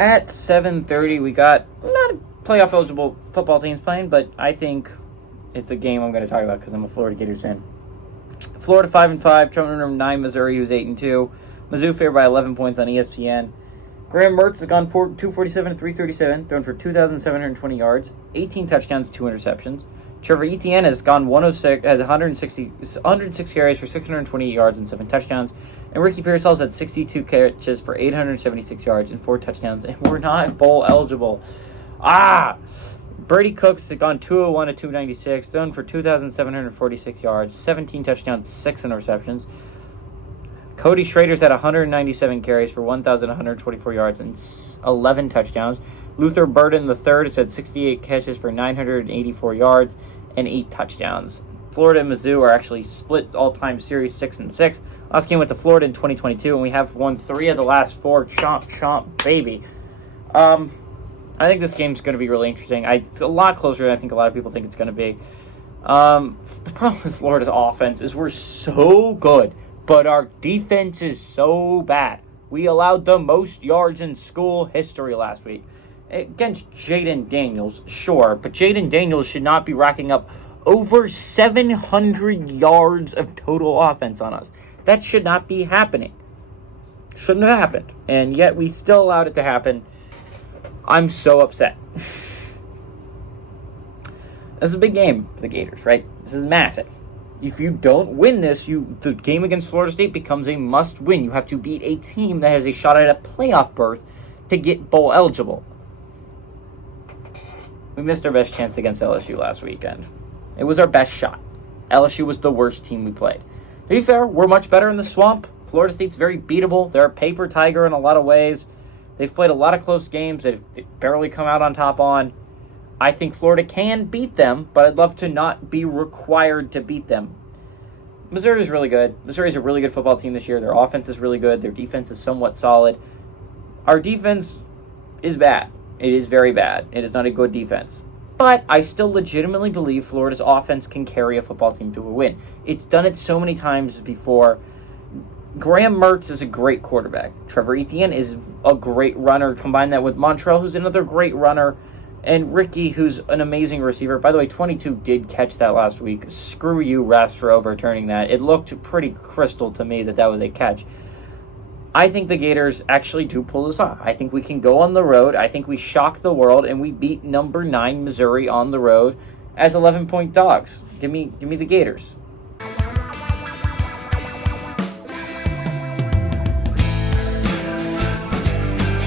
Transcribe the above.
At 7:30, we got not playoff eligible football teams playing, but I think it's a game I'm going to talk about because I'm a Florida Gators fan. Florida 5-5, Trump number 9, Missouri, who's 8-2. Mizzou favored by 11 points on ESPN. Graham Mertz has gone 247 to 337, thrown for 2,720 yards, 18 touchdowns, 2 interceptions. Trevor Etienne has gone 106, has 106 carries for 620 yards and 7 touchdowns. And Ricky Pearsall's had 62 catches for 876 yards and 4 touchdowns, and we're not bowl eligible. Brady Cooks has gone 201 to 296, thrown for 2,746 yards, 17 touchdowns, 6 interceptions. Cody Schrader's had 197 carries for 1,124 yards and 11 touchdowns. Luther Burden III has had 68 catches for 984 yards and 8 touchdowns. Florida and Mizzou are actually split all-time series 6-6. Last game went to Florida in 2022, and we have won 3 of the last 4. Chomp, chomp, baby. I think this game's going to be really interesting. It's a lot closer than I think a lot of people think it's going to be. The problem with Florida's offense is we're so good, but our defense is so bad. We allowed the most yards in school history last week. Against Jaden Daniels, sure, but Jaden Daniels should not be racking up over 700 yards of total offense on us. That should not be happening. Shouldn't have happened. And yet we still allowed it to happen. I'm so upset. This is a big game for the Gators, right? This is massive. If you don't win this, the game against Florida State becomes a must-win. You have to beat a team that has a shot at a playoff berth to get bowl eligible. We missed our best chance against LSU last weekend. It was our best shot. LSU was the worst team we played. To be fair, we're much better in the swamp. Florida State's very beatable. They're a paper tiger in a lot of ways. They've played a lot of close games that they've barely come out on top on. I think Florida can beat them, but I'd love to not be required to beat them. Missouri is really good. Missouri's a really good football team this year. Their offense is really good. Their defense is somewhat solid. Our defense is bad. It is very bad. It is not a good defense. But I still legitimately believe Florida's offense can carry a football team to a win. It's done it so many times before. Graham Mertz is a great quarterback. Trevor Etienne is a great runner. Combine that with Montrell, who's another great runner. And Ricky, who's an amazing receiver. By the way, 22 did catch that last week. Screw you, refs, for overturning that. It looked pretty crystal to me that was a catch. I think the Gators actually do pull this off. I think we can go on the road. I think we shock the world, and we beat number 9 Missouri on the road as 11-point dogs. Give me the Gators.